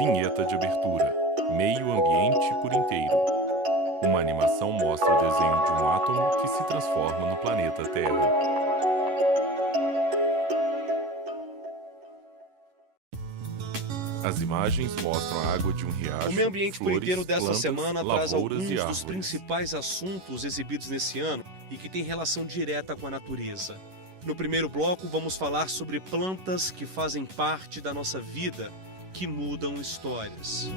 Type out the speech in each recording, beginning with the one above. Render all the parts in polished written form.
Vinheta de abertura. Meio ambiente por inteiro. Uma animação mostra o desenho de um átomo que se transforma no planeta Terra. As imagens mostram a água de um riacho, O meio ambiente por flores, inteiro desta plantas, semana traz lavouras alguns e dos árvores. principais assuntos exibidos nesse ano e que têm relação direta com a natureza. No primeiro bloco, vamos falar sobre plantas que fazem parte da nossa vida, que mudam histórias.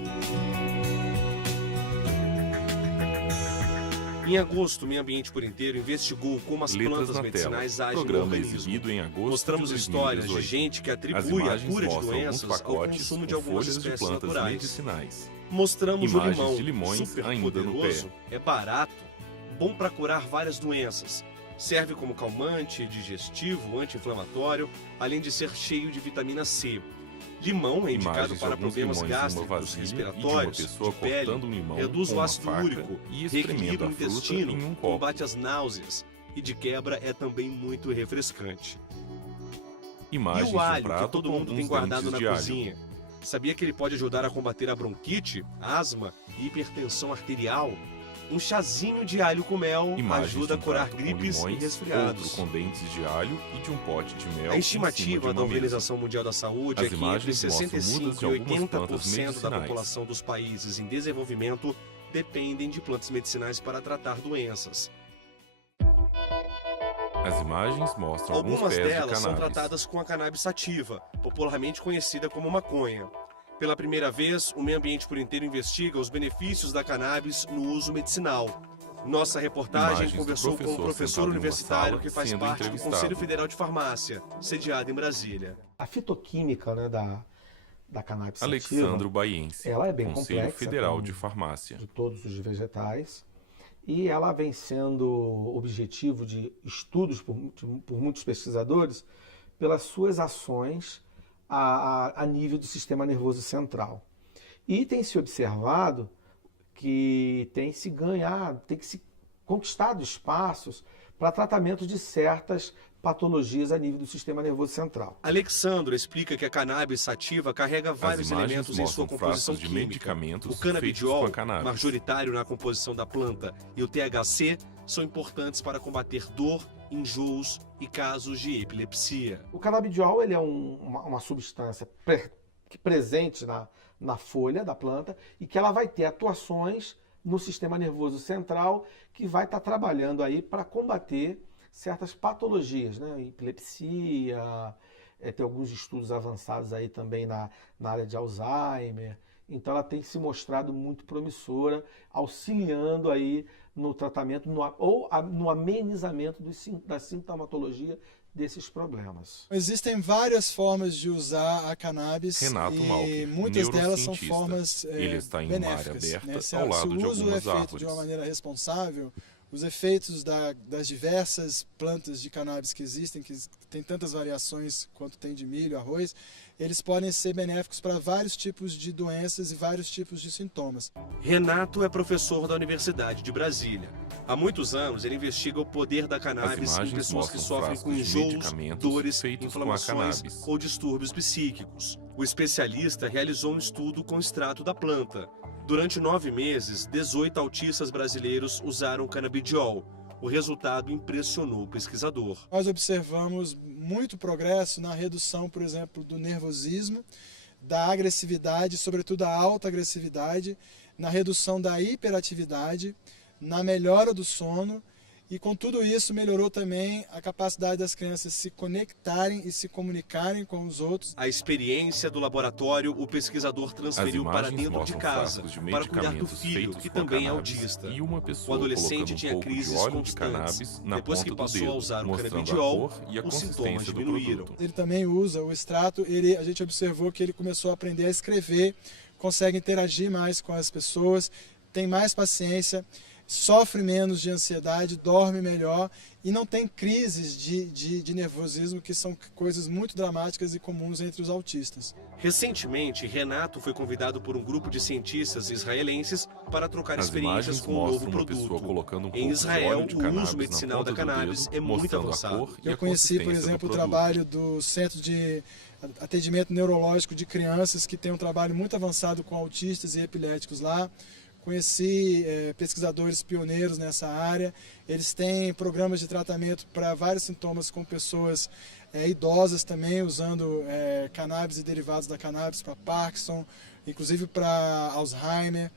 Em agosto, o Meio Ambiente por Inteiro investigou como as Letras plantas na medicinais tela. agem no Programa organismo. exibido em agosto Mostramos de histórias de 2018. gente que As atribui a imagens cura de mostram doenças alguns ao pacotes consumo de com algumas folhas de espécies plantas naturais. medicinais. Mostramos Imagens o limão, de limões super ainda no poderoso, é barato, bom para curar várias doenças. Serve como calmante, digestivo, anti-inflamatório, além de ser cheio de vitamina C. Limão é indicado Imagens de para alguns problemas limões em uma gástricos, vasilha respiratórios, e de uma pessoa de pele, cortando um limão reduz com o uma ácido faca úrico, e espremendo reequilibra o a fruta intestino, em um copo. combate as náuseas e de quebra é também muito refrescante. Imagens E de o um alho, que prato todo com mundo tem alguns guardado dentes na de alho. cozinha. Sabia que ele pode ajudar a combater a bronquite, asma e hipertensão arterial? Um chazinho de alho com mel Imagens ajuda a de um curar prato com gripes limões, e resfriados. outro com dentes de alho e de um pote de mel A em estimativa cima de da uma mesa. Organização Mundial da Saúde As é que entre imagens mostram 65% mudas de e algumas plantas 80% da medicinais. população dos países em desenvolvimento dependem de plantas medicinais para tratar doenças. As imagens mostram alguns Algumas pés de delas são cannabis. tratadas com a cannabis sativa, popularmente conhecida como maconha. Pela primeira vez, o Meio Ambiente por Inteiro investiga os benefícios da cannabis no uso medicinal. Nossa reportagem Imagens do conversou com um professor professor sentado em uma universitário sala, que faz sendo parte do entrevistado. Conselho Federal de Farmácia, sediado em Brasília. A fitoquímica, né, da cannabis sativa, Alexandro Baiense, ela é bem Conselho complexa, Federal como de Farmácia. de todos os vegetais, e ela vem sendo objetivo de estudos por muitos pesquisadores pelas suas ações a nível do sistema nervoso central. E tem se observado que tem que se conquistado espaços para tratamento de certas patologias a nível do sistema nervoso central. Alexandro explica que a cannabis sativa carrega As vários imagens elementos em sua mostram composição frascos de química. medicamentos O feitos canabidiol, com a cannabis. majoritário na composição da planta, e o THC são importantes para combater dor, enjoos e casos de epilepsia. O canabidiol ele é uma substância presente na folha da planta e que ela vai ter atuações no sistema nervoso central que vai estar trabalhando aí para combater certas patologias, né? Epilepsia, tem alguns estudos avançados aí também na área de Alzheimer. Então ela tem se mostrado muito promissora, auxiliando aí no tratamento no amenizamento da sintomatologia desses problemas. Existem várias formas de usar a cannabis Renato e Malker, muitas delas são neurocientista. formas Ele está em uma área benéficas. aberta Né? Se ao lado o de uso é algumas feito árvores. de uma maneira responsável, os efeitos das diversas plantas de cannabis que existem, que tem tantas variações quanto tem de milho, arroz, eles podem ser benéficos para vários tipos de doenças e vários tipos de sintomas. Renato é professor da Universidade de Brasília. Há muitos anos ele investiga o poder da As cannabis em imagens pessoas que mostram sofrem com frascos de enjoos, medicamentos dores, feitos com a inflamações cannabis. ou distúrbios psíquicos. O especialista realizou um estudo com extrato da planta. Durante 9 meses, 18 autistas brasileiros usaram canabidiol. O resultado impressionou o pesquisador. Nós observamos muito progresso na redução, por exemplo, do nervosismo, da agressividade, sobretudo a alta agressividade, na redução da hiperatividade, na melhora do sono, e com tudo isso melhorou também a capacidade das crianças se conectarem e se comunicarem com os outros. A experiência do laboratório o pesquisador transferiu para imagens dentro de mostram casa frascos de para cuidar do medicamentos filho, feitos que com a também é cannabis autista. e uma O pessoa adolescente colocando um tinha pouco de crises óleo de constantes. cannabis na Depois que ponta do passou a dedo, usar o mostrando a canabidiol, cor e a os sintomas consistência do diminuíram. produto. Ele também usa o extrato, a gente observou que ele começou a aprender a escrever, consegue interagir mais com as pessoas, tem mais paciência, sofre menos de ansiedade, dorme melhor e não tem crises de nervosismo, que são coisas muito dramáticas e comuns entre os autistas. Recentemente, Renato foi convidado por um grupo de cientistas israelenses para trocar As experiências imagens com um novo mostram uma pessoa produto. colocando um pouco Em de Israel, óleo de o cannabis uso na medicinal ponta da do cannabis dedo, é muito mostrando a avançado. cor e Eu a conheci, por consistência do exemplo, o produto. trabalho do Centro de atendimento neurológico de crianças, que tem um trabalho muito avançado com autistas e epiléticos lá. Conheci pesquisadores pioneiros nessa área. Eles têm programas de tratamento para vários sintomas com pessoas idosas também, usando cannabis e derivados da cannabis para Parkinson, inclusive para Alzheimer,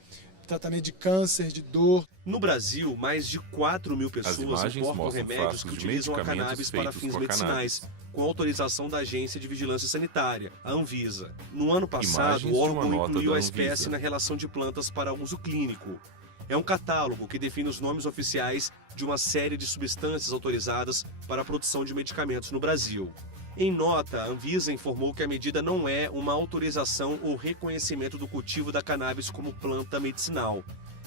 tratamento de câncer, de dor. No Brasil, mais de 4.000 pessoas importam remédios que utilizam a cannabis para fins medicinais, com autorização da Agência de Vigilância Sanitária, a Anvisa. No ano passado, o órgão incluiu a espécie na relação de plantas para uso clínico. É um catálogo que define os nomes oficiais de uma série de substâncias autorizadas para a produção de medicamentos no Brasil. Em nota, a Anvisa informou que a medida não é uma autorização ou reconhecimento do cultivo da cannabis como planta medicinal,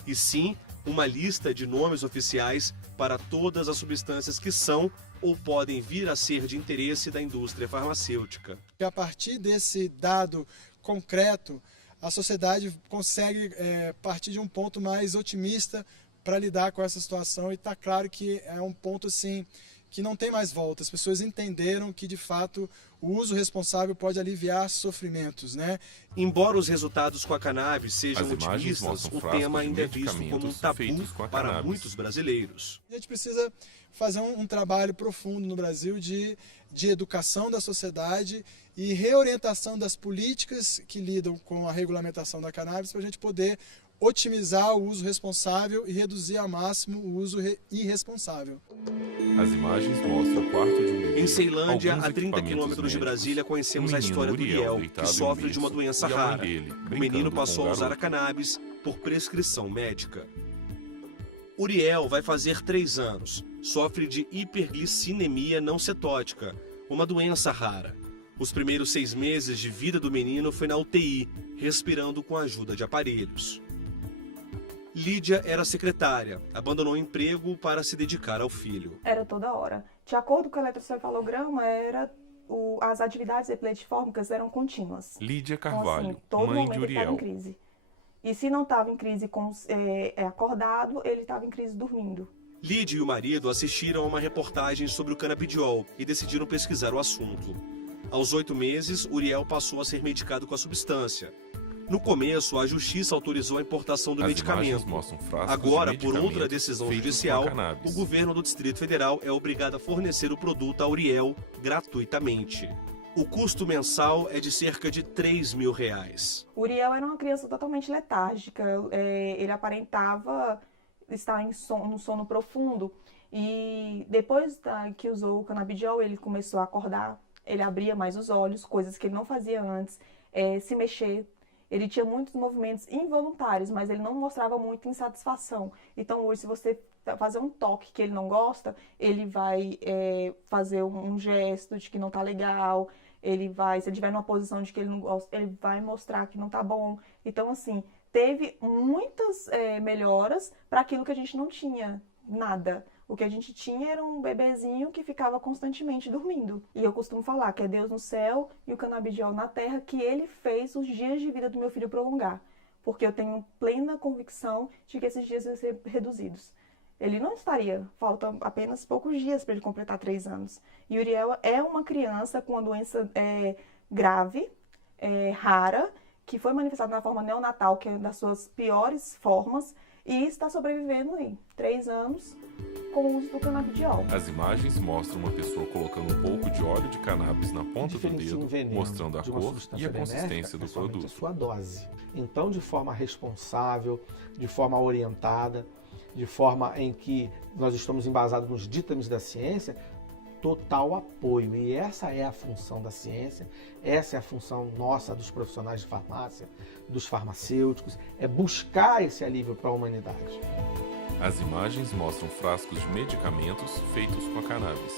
e sim uma lista de nomes oficiais para todas as substâncias que são ou podem vir a ser de interesse da indústria farmacêutica. A partir desse dado concreto, a sociedade consegue partir de um ponto mais otimista para lidar com essa situação, e está claro que é um ponto assim que não tem mais volta. As pessoas entenderam que, de fato, o uso responsável pode aliviar sofrimentos, né? Embora os resultados com a cannabis sejam otimistas, o tema ainda é visto como um tabu para muitos brasileiros. A gente precisa fazer um trabalho profundo no Brasil de educação da sociedade e reorientação das políticas que lidam com a regulamentação da cannabis, para a gente poder otimizar o uso responsável e reduzir ao máximo o uso irresponsável. As imagens mostram o quarto de um bebê. Em Ceilândia, a 30 quilômetros de Brasília, conhecemos a história do Uriel, que sofre de uma doença rara. O menino passou a usar a cannabis por prescrição médica. Uriel vai fazer 3 anos. Sofre de hiperglicidemia não cetótica, uma doença rara. Os primeiros 6 meses de vida do menino foi na UTI, respirando com a ajuda de aparelhos. Lídia era secretária, abandonou o emprego para se dedicar ao filho. Era toda hora. De acordo com o eletrocefalograma, as atividades epileptifórmicas eram contínuas. Lídia Carvalho, então, assim, todo mãe momento de ele estava Uriel. em crise. E se não estava em crise acordado, ele estava em crise dormindo. Lídia e o marido assistiram a uma reportagem sobre o canabidiol e decidiram pesquisar o assunto. Aos 8 meses, Uriel passou a ser medicado com a substância. No começo, a justiça autorizou a importação do medicamento. Agora, por outra decisão judicial, o governo do Distrito Federal é obrigado a fornecer o produto a Uriel gratuitamente. O custo mensal é de cerca de R$3.000. Uriel era uma criança totalmente letárgica. Ele aparentava estar num sono profundo. E depois que usou o canabidiol, ele começou a acordar. Ele abria mais os olhos, coisas que ele não fazia antes, se mexer. Ele tinha muitos movimentos involuntários, mas ele não mostrava muita insatisfação. Então hoje, se você fazer um toque que ele não gosta, ele vai fazer um gesto de que não tá legal, se ele estiver numa posição de que ele não gosta, ele vai mostrar que não tá bom. Então assim, teve muitas melhoras para aquilo que a gente não tinha, nada. O que a gente tinha era um bebezinho que ficava constantemente dormindo. E eu costumo falar que é Deus no céu e o canabidiol na terra que ele fez os dias de vida do meu filho prolongar. Porque eu tenho plena convicção de que esses dias vão ser reduzidos. Ele não estaria, faltam apenas poucos dias para ele completar 3 anos. E Uriel é uma criança com uma doença grave, rara, que foi manifestada na forma neonatal, que é uma das suas piores formas, e está sobrevivendo aí 3 anos com o uso do canabidiol. As imagens mostram uma pessoa colocando um pouco de óleo de cannabis na ponta do dedo, mostrando a cor e a consistência do produto. A sua dose. Então, de forma responsável, de forma orientada, de forma em que nós estamos embasados nos ditames da ciência, total apoio. E essa é a função da ciência, essa é a função nossa dos profissionais de farmácia, dos farmacêuticos, é buscar esse alívio para a humanidade. As imagens mostram frascos de medicamentos feitos com a cannabis.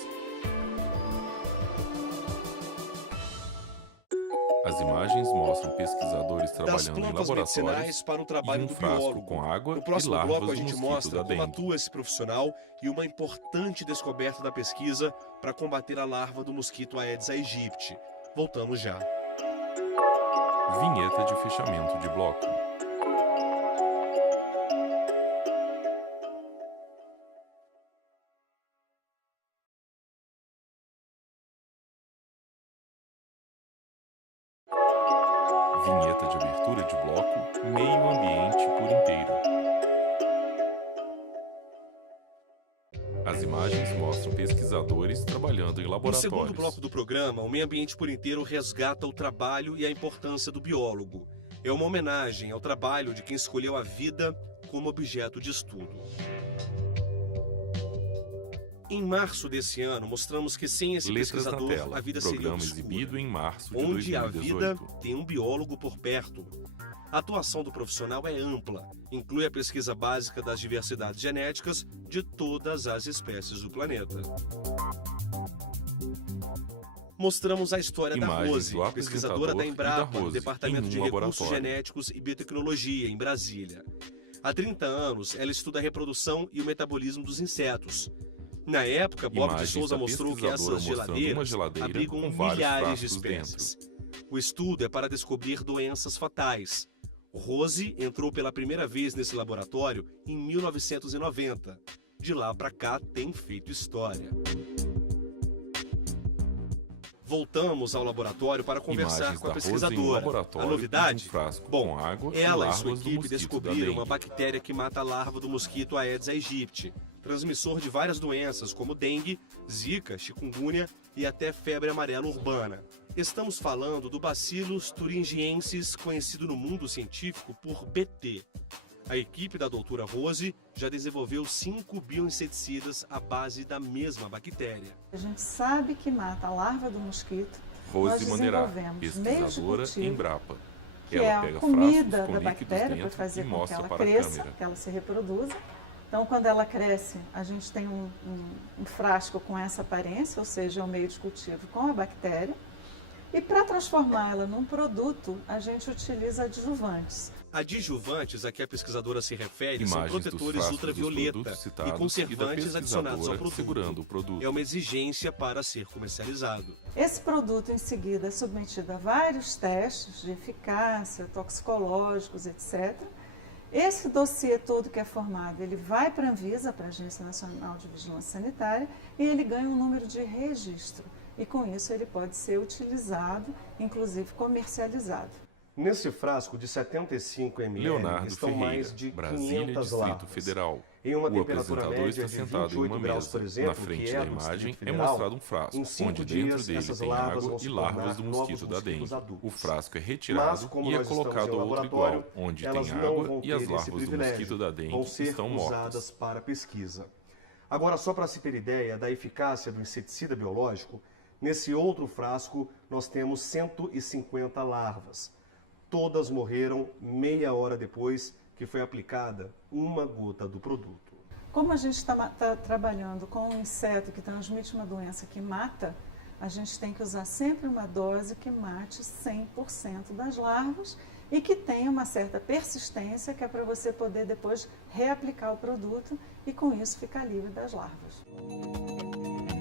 As imagens mostram pesquisadores trabalhando em laboratórios para o e trabalho um do frasco biólogo. com água No e próximo larvas bloco a do gente mosquito mostra da como dengue. atua esse profissional e uma importante descoberta da pesquisa para combater a larva do mosquito Aedes aegypti. Voltamos já. Vinheta de fechamento de bloco. Vinheta de abertura de bloco Meio Ambiente por Inteiro. As imagens mostram pesquisadores trabalhando em No laboratórios. segundo bloco do programa, o Meio Ambiente por Inteiro resgata o trabalho e a importância do biólogo. É uma homenagem ao trabalho de quem escolheu a vida como objeto de estudo. Em março desse ano, mostramos que sem esse Letras na pesquisador, tela. a vida seria Programa obscura. exibido em março de Onde a 2018. vida tem um biólogo por perto. A atuação do profissional é ampla, inclui a pesquisa básica das diversidades genéticas de todas as espécies do planeta. Mostramos a história da Imagens Rose, do pesquisadora da apresentador e Embrapa, da no Rose, Departamento em um de Recursos laboratório. Genéticos e Biotecnologia, em Brasília. Há 30 anos, ela estuda a reprodução e o metabolismo dos insetos. Na época, Bob de Imagens Souza da mostrou que pesquisadora essas mostrando uma geladeiras geladeira abrigam com vários milhares de frascos espécies. O estudo é para descobrir doenças fatais. Rose entrou pela primeira vez nesse laboratório em 1990. De lá para cá tem feito história. Voltamos ao laboratório para conversar Imagens com a da Rose em um pesquisadora. laboratório A novidade? e um frasco Bom, com água e ela e larvas sua do equipe mosquito da descobriram uma dengue. bactéria que mata a larva do mosquito Aedes aegypti, transmissor de várias doenças como dengue, zika, chikungunya e até febre amarela urbana. Estamos falando do Bacillus thuringiensis, conhecido no mundo científico por BT. A equipe da doutora Rose já desenvolveu 5 bioinseticidas à base da mesma bactéria. A gente sabe que mata a larva do mosquito. Rose Nós Manerá, desenvolvemos meios de pesquisadora cultivo, Embrapa. que Ela é a pega comida frascos com da líquidos bactéria para dentro fazer e com que mostra ela para a cresça, câmera. que ela se reproduza. Então, quando ela cresce, a gente tem um frasco com essa aparência, ou seja, é um meio de cultivo com a bactéria. E para transformá-la num produto, a gente utiliza adjuvantes. Adjuvantes a que a pesquisadora se refere são Imagens dos protetores frascos dos ultravioleta produtos e citados conservantes e da adicionados ao pesquisadora produto. segurando o produto. É uma exigência para ser comercializado. Esse produto, em seguida, é submetido a vários testes de eficácia, toxicológicos, etc. Esse dossiê todo que é formado, ele vai para a Anvisa, para a Agência Nacional de Vigilância Sanitária, e ele ganha um número de registro. E com isso ele pode ser utilizado, inclusive comercializado. Nesse frasco de 75 ml Leonardo estão Ferreira, mais de Brasília, 500 Distrito larvas. Federal. Em uma O temperatura apresentador média está de sentado em 28 uma graus, mesa. por exemplo, Na frente que da é no imagem Distrito é Federal, mostrado um frasco, em 5 onde dias, dentro dele essas tem larvas água vão se e larvas tornar do novos mosquito da dengue. mosquitos adultos. O frasco é Mas, retirado como e é nós estamos colocado em outro laboratório, igual, onde elas tem não água vão e as ter esse larvas do privilégio. mosquito da Vão dengue ser estão usadas mortas. para pesquisa. Agora, só para se ter ideia da eficácia do inseticida biológico, nesse outro frasco nós temos 150 larvas. Todas morreram meia hora depois que foi aplicada uma gota do produto. Como a gente está trabalhando com um inseto que transmite uma doença que mata, a gente tem que usar sempre uma dose que mate 100% das larvas e que tenha uma certa persistência, que é para você poder depois reaplicar o produto e com isso ficar livre das larvas.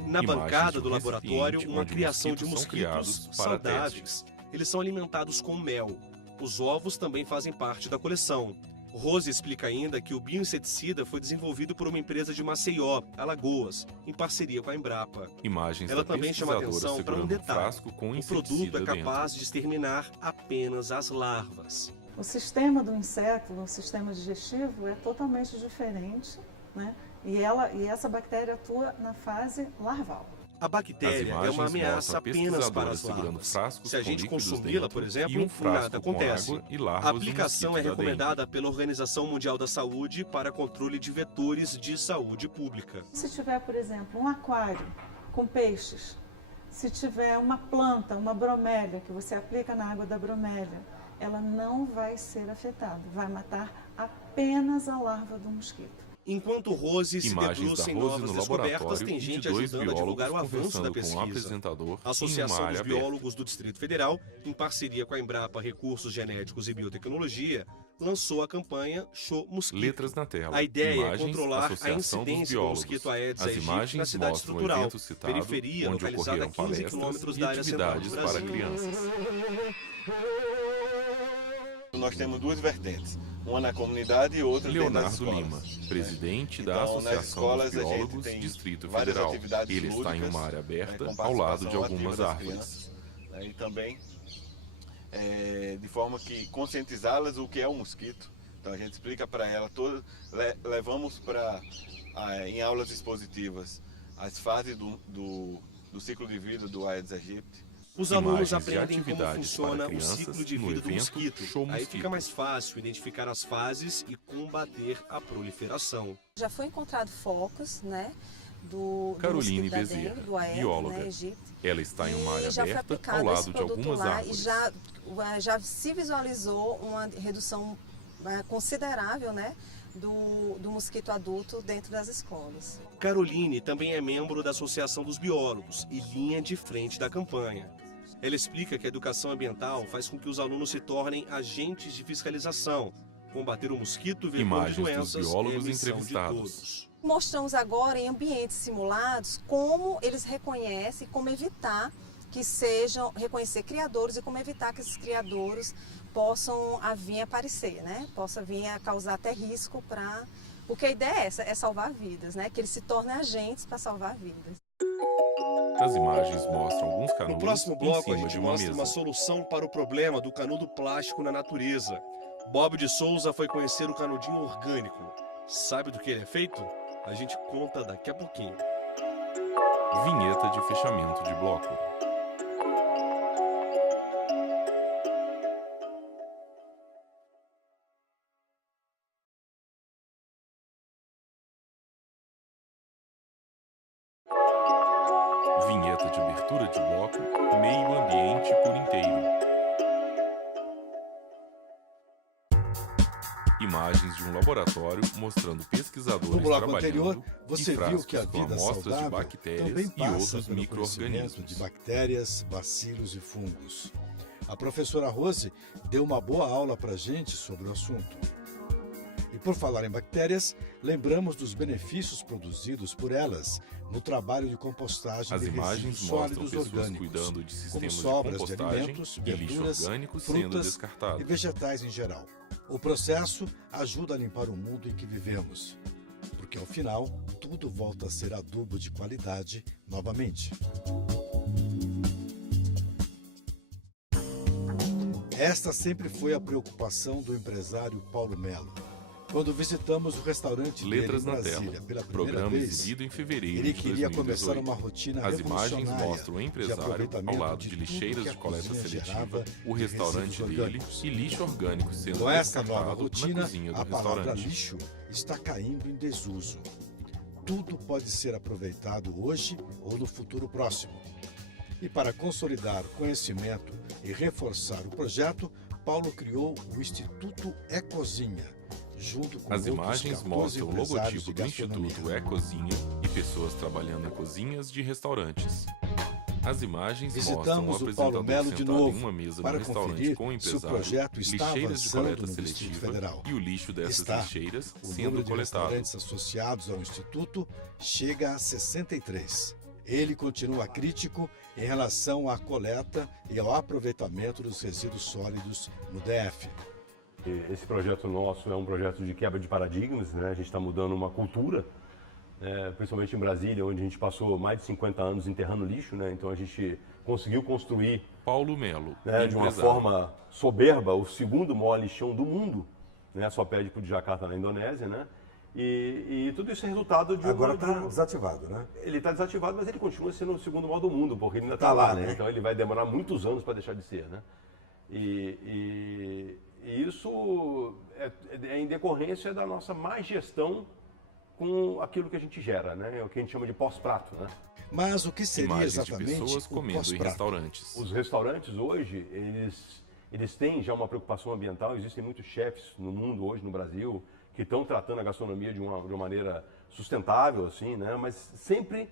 Na Imagens bancada de do um laboratório, recipiente uma onde criação de mosquitos são criados mosquitos para saudáveis. Eles são alimentados com mel. Os ovos também fazem parte da coleção. Rose explica ainda que o bioinseticida foi desenvolvido por uma empresa de Maceió, Alagoas, em parceria com a Embrapa. Imagens Ela da também chama pesquisadora atenção para um segurando detalhe. frasco com O produto inseticida é dentro. capaz de exterminar apenas as larvas. O sistema do inseto, o sistema digestivo, é totalmente diferente, né? E essa bactéria atua na fase larval. A bactéria é uma ameaça apenas para as larvas. Se a gente consumi-la, por exemplo, nada acontece. A aplicação é recomendada pela Organização Mundial da Saúde para controle de vetores de saúde pública. Se tiver, por exemplo, um aquário com peixes, se tiver uma planta, uma bromélia, que você aplica na água da bromélia, ela não vai ser afetada, vai matar apenas a larva do mosquito. Enquanto Rose se Imagens debruça da em Rose novas no descobertas, laboratório tem e de gente dois ajudando a divulgar o biólogos avanço da conversando com o pesquisa. apresentador A em Associação uma área dos aberta. Biólogos do Distrito Federal, em parceria com a Embrapa Recursos Genéticos e Biotecnologia, lançou a campanha Show Mosquito. Letras na tela. A ideia Imagens, é controlar a Associação dos incidência do Biólogos. mosquito Aedes As aegypti imagens na cidade mostram o estrutural, evento citado, periferia onde localizada a ocorreram 15 palestras quilômetros e da área central do atividades para Brasil. crianças. Nós temos duas vertentes, uma na comunidade e outra dentro das Leonardo escolas. Lima, presidente da Então, nas Associação escolas, dos a gente Biólogos tem Distrito várias Federal. atividades Ele está em lúdicas, uma área aberta com ao lado de participação algumas ativa das árvores. crianças, né, e também de forma que conscientizá-las o que é o mosquito. Então a gente explica para ela, levamos em aulas expositivas as fases do ciclo de vida do Aedes aegypti. Os alunos Imagens de aprendem como atividades funciona para o crianças ciclo de no vida do evento mosquito. Show Aí Mosquito. fica mais fácil identificar as fases e combater a proliferação. Já foi encontrado focos, né, do Caroline mosquito da Bezerra, dengue, do Aedes, bióloga. né, aegypti. Ela está em uma área E já foi aberta aplicado ao lado esse de produto algumas lá árvores. e já se visualizou uma redução considerável, né, do mosquito adulto dentro das escolas. Caroline também é membro da Associação dos Biólogos e linha de frente da campanha. Ela explica que a educação ambiental faz com que os alunos se tornem agentes de fiscalização, combater o mosquito, vetor de Imagens dos doenças e a biólogos emissão de entrevistados. todos. Mostramos agora em ambientes simulados como eles reconhecem, como evitar que sejam, reconhecer criadouros e como evitar que esses criadouros possam vir a aparecer, né? Possa vir a causar até risco porque a ideia é essa, é salvar vidas, né? Que eles se tornem agentes para salvar vidas. As imagens mostram alguns No canudos próximo em bloco, a cima gente de uma mostra mesa. uma solução para o problema do canudo plástico na natureza. Bob de Souza foi conhecer o canudinho orgânico. Sabe do que ele é feito? A gente conta daqui a pouquinho. Vinheta de fechamento de bloco. Vinheta de abertura de bloco, meio ambiente por inteiro. Imagens de um laboratório mostrando pesquisadores No bloco trabalhando anterior, você em viu que a frascos com vida amostras de saudável bactérias também e passa outros pelo conhecimento micro-organismos. de bactérias, bacilos e fungos. A professora Rose deu uma boa aula para a gente sobre o assunto. E por falar em bactérias, lembramos dos benefícios produzidos por elas no trabalho de compostagem As de imagens resíduos mostram sólidos pessoas orgânicos, cuidando de como sistemas de sobras de compostagem alimentos, e lixo verduras, orgânico sendo frutas descartado. e vegetais em geral. O processo ajuda a limpar o mundo em que vivemos, porque ao final tudo volta a ser adubo de qualidade novamente. Esta sempre foi a preocupação do empresário Paulo Melo. Quando visitamos o restaurante Letras dele em na Brasília tela. pela primeira Programa vez, exibido em fevereiro ele de queria 2018. começar uma rotina As imagens revolucionária mostram o de empresário ao aproveitamento lado de de tudo lixeiras que a de coleta cozinha seletiva, gerava o de restaurante resíduos dele orgânicos. e lixo orgânico sendo Com esta nova descartado rotina, na cozinha do a palavra restaurante. lixo está caindo em desuso. Tudo pode ser aproveitado hoje ou no futuro próximo. E para consolidar o conhecimento e reforçar o projeto, Paulo criou o Instituto Ecozinha, junto com As outros imagens 14 mostram o empresários logotipo de do gastronomia. Instituto Ecozinha e pessoas trabalhando em cozinhas de restaurantes. As imagens mostram o Visitamos o Paulo apresentador Melo de sentado novo em uma mesa para no restaurante conferir com o se o empresário, projeto está lixeiras de avançando coleta no Distrito seletiva Federal. e o lixo dessas Está. lixeiras O sendo número de coletado. restaurantes associados ao Instituto chega a 63. Ele continua crítico em relação à coleta e ao aproveitamento dos resíduos sólidos no DF. Esse projeto nosso é um projeto de quebra de paradigmas, né? A gente está mudando uma cultura, principalmente em Brasília, onde a gente passou mais de 50 anos enterrando lixo, né? Então a gente conseguiu construir, Paulo Melo, de uma forma soberba, o segundo maior lixão do mundo, né? Só perde para o de Jakarta, na Indonésia, né? E tudo isso é resultado de Agora está desativado, né? Ele está desativado, mas ele continua sendo o segundo maior do mundo, porque ele ainda Tá está lá, lá, né? né? Então ele vai demorar muitos anos para deixar de ser, né? E isso é em decorrência da nossa má gestão com aquilo que a gente gera, né? É o que a gente chama de pós-prato, né? Mas o que seria Imagens de exatamente pessoas o comendo em pós-prato? restaurantes. Os restaurantes hoje, eles têm já uma preocupação ambiental. Existem muitos chefes no mundo hoje, no Brasil, que estão tratando a gastronomia de uma maneira sustentável, assim, né? Mas sempre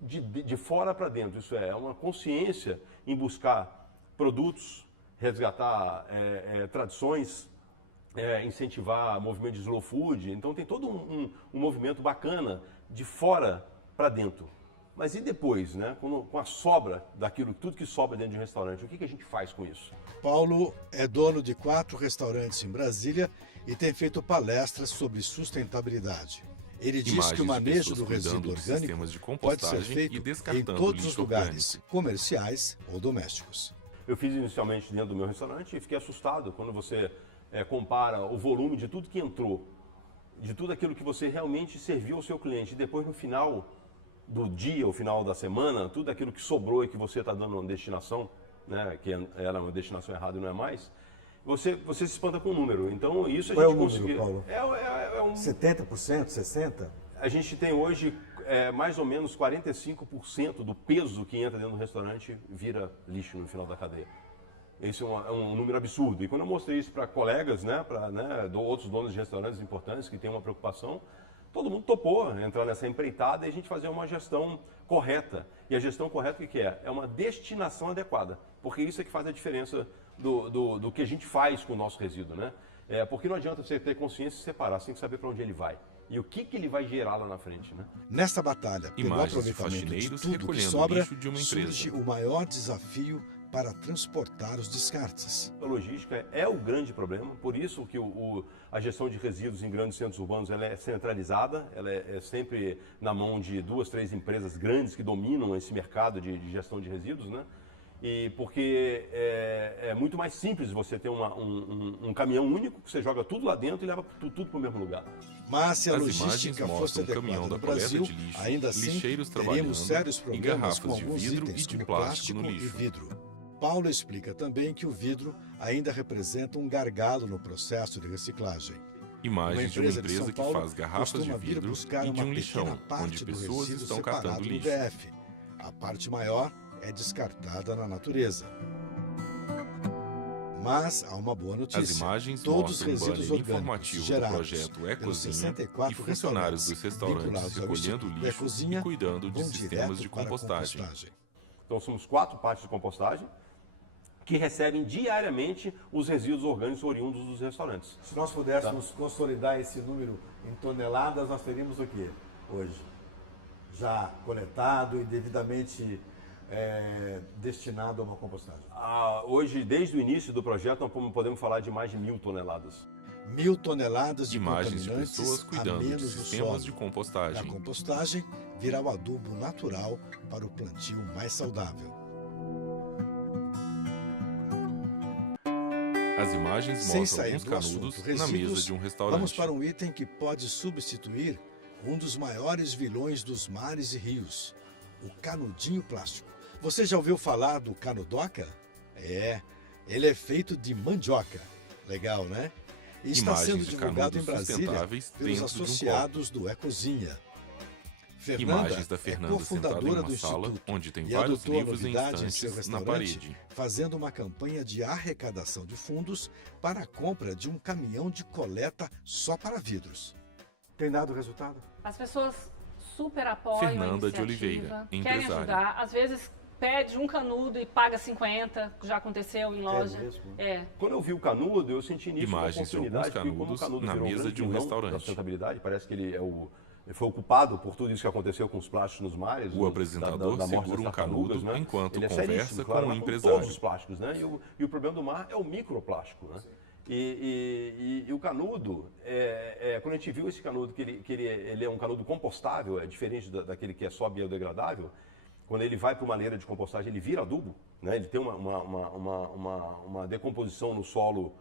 de fora para dentro. Isso é uma consciência em buscar produtos, resgatar tradições, incentivar movimento de slow food. Então tem todo um movimento bacana de fora para dentro. Mas e depois, né? Com a sobra daquilo, tudo que sobra dentro de um restaurante, o que a gente faz com isso? Paulo é dono de 4 restaurantes em Brasília e tem feito palestras sobre sustentabilidade. Ele diz Imagens que o de manejo pessoas do cuidando resíduo de orgânico sistemas de pode ser compostagem feito e em descartando todos os lixo lugares, orgânico. comerciais ou domésticos. Eu fiz inicialmente dentro do meu restaurante e fiquei assustado quando você compara o volume de tudo que entrou, de tudo aquilo que você realmente serviu ao seu cliente. E depois, no final do dia, o final da semana, tudo aquilo que sobrou e que você está dando uma destinação, né, que era uma destinação errada e não é mais, você se espanta com o número. Então, isso a Qual gente é o número, conseguiu. Paulo? 70%, 60%? A gente tem hoje mais ou menos 45% do peso que entra dentro do restaurante vira lixo no final da cadeia. Esse é um número absurdo. E quando eu mostrei isso para colegas, né, para outros donos de restaurantes importantes que têm uma preocupação, todo mundo topou entrar nessa empreitada e a gente fazer uma gestão correta. E a gestão correta o que é? É uma destinação adequada, porque isso é que faz a diferença do que a gente faz com o nosso resíduo, né? Porque não adianta você ter consciência e separar, você tem que saber para onde ele vai. E o que ele vai gerar lá na frente, né? Nesta batalha pelo Imagens de aproveitamento de faxineiros tudo que recolhendo sobra, lixo de uma empresa. surge o maior desafio para transportar os descartes. A logística é o grande problema, por isso que a gestão de resíduos em grandes centros urbanos ela é centralizada, ela é sempre na mão de 2, 3 empresas grandes que dominam esse mercado de gestão de resíduos, né? E porque é muito mais simples você ter um caminhão único que você joga tudo lá dentro e leva tudo para o mesmo lugar. Mas se a As logística imagens fosse mostram o caminhão adequada da no coleta Brasil, de lixo, ainda assim lixeiros teríamos trabalhando sérios em problemas garrafas com de alguns vidro itens e de como plástico no e lixo. vidro. Paulo explica também que o vidro ainda representa um gargalo no processo de reciclagem. Imagens de uma São empresa que Paulo faz garrafas de costuma vir vidro buscar e de uma um lixão, pequena parte onde do pessoas resíduo estão separado catando no lixo. DF. A parte maior é descartada na natureza. Mas há uma boa notícia. As imagens Todos os mostram um resíduos banner orgânicos informativo do gerados projeto pelos Ecozinha 64 e funcionários dos restaurantes restaurantes vinculados ao recolhendo Instituto lixo Ecozinha e cuidando de vão sistemas direto de para a compostagem. Então somos 4 partes de compostagem que recebem diariamente os resíduos orgânicos oriundos dos restaurantes. Se nós pudéssemos consolidar esse número em toneladas, nós teríamos o quê hoje? Já coletado e devidamente destinado a uma compostagem. Hoje, desde o início do projeto, nós podemos falar de mais de 1.000 toneladas. 1.000 toneladas de Imagens de contaminantes pessoas a cuidando de menos no sistemas solo. de compostagem. A compostagem virá o adubo natural para o plantio mais saudável. As imagens Sem mostram sair alguns do canudos assunto na mesa resíduos, de um restaurante. vamos para um item que pode substituir um dos maiores vilões dos mares e rios, o canudinho plástico. Você já ouviu falar do canudoca? Ele é feito de mandioca. Legal, né? E está Imagens sendo de divulgado em canudos Brasília sustentáveis pelos dentro de um associados do Ecozinha. Imagens da é Fernanda sentada em cofundadora uma do sala Instituto onde tem e vários adotou a livros em novidade em seu estantes na restaurante, parede. fazendo uma campanha de arrecadação de fundos para a compra de um caminhão de coleta só para vidros. Tem dado resultado? As pessoas super apoiam Fernanda a de Oliveira, iniciativa, querem empresária. ajudar. Às vezes pede um canudo e paga 50, já aconteceu em loja. mesmo? Quando eu vi o canudo, eu senti nisso Imagens de uma alguns oportunidade, porque como o canudos canudo na virou mesa grande de um vilão restaurante. da sustentabilidade, parece que ele foi o culpado por tudo isso que aconteceu com os plásticos nos mares. O apresentador da morte segura das um canudo tartarugas, né? enquanto Ele é conversa seríssimo, com claro, o mas empresário. todos os plásticos, né? E o problema do mar é o microplástico, né? E o canudo, quando a gente viu esse canudo, que ele é um canudo compostável, é diferente daquele que é só biodegradável, quando ele vai para uma leira de compostagem, ele vira adubo, né? Ele tem uma decomposição no solo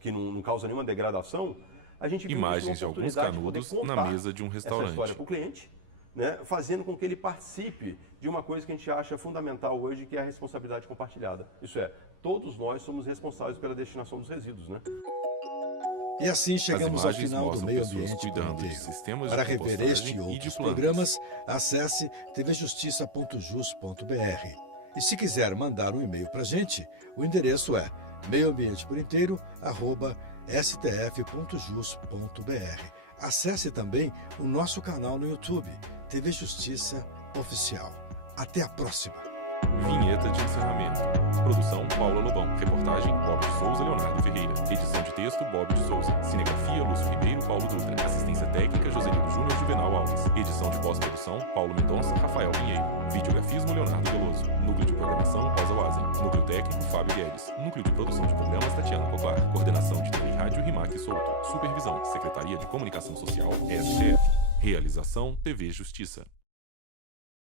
que não causa nenhuma degradação. A gente viu Imagens de uma alguns oportunidade de canudos poder na contar mesa de um essa restaurante. história para o cliente, né? Fazendo com que ele participe de uma coisa que a gente acha fundamental hoje, que é a responsabilidade compartilhada. Isso é, todos nós somos responsáveis pela destinação dos resíduos, né? E assim chegamos ao imagens final do mostram Meio pessoas Ambiente por cuidando de Inteiro. sistemas de Para rever compostagem este e e de outros plantas. programas, acesse tvjustiça.jus.br. E se quiser mandar um e-mail para a gente, o endereço é meioambienteporinteiro@stf.jus.br. Acesse também o nosso canal no YouTube, TV Justiça Oficial. Até a próxima! Vinheta de encerramento. Produção Paula Lobão. Reportagem Bob de Souza, Leonardo Ferreira. Edição de texto Bob de Souza. Cinegrafia Lúcio Ribeiro, Paulo Dutra. Assistência técnica Joselino Júnior Juvenal Alves. Edição de pós-produção Paulo Mendonça, Rafael Pinheiro. Videografismo Leonardo Veloso. Núcleo de programação Rosa Wazen. Núcleo técnico Fábio Guedes. Núcleo de produção de programas Tatiana Coclar. Coordenação de TV e Rádio Rimac Souto. Supervisão Secretaria de Comunicação Social STF. Realização TV Justiça.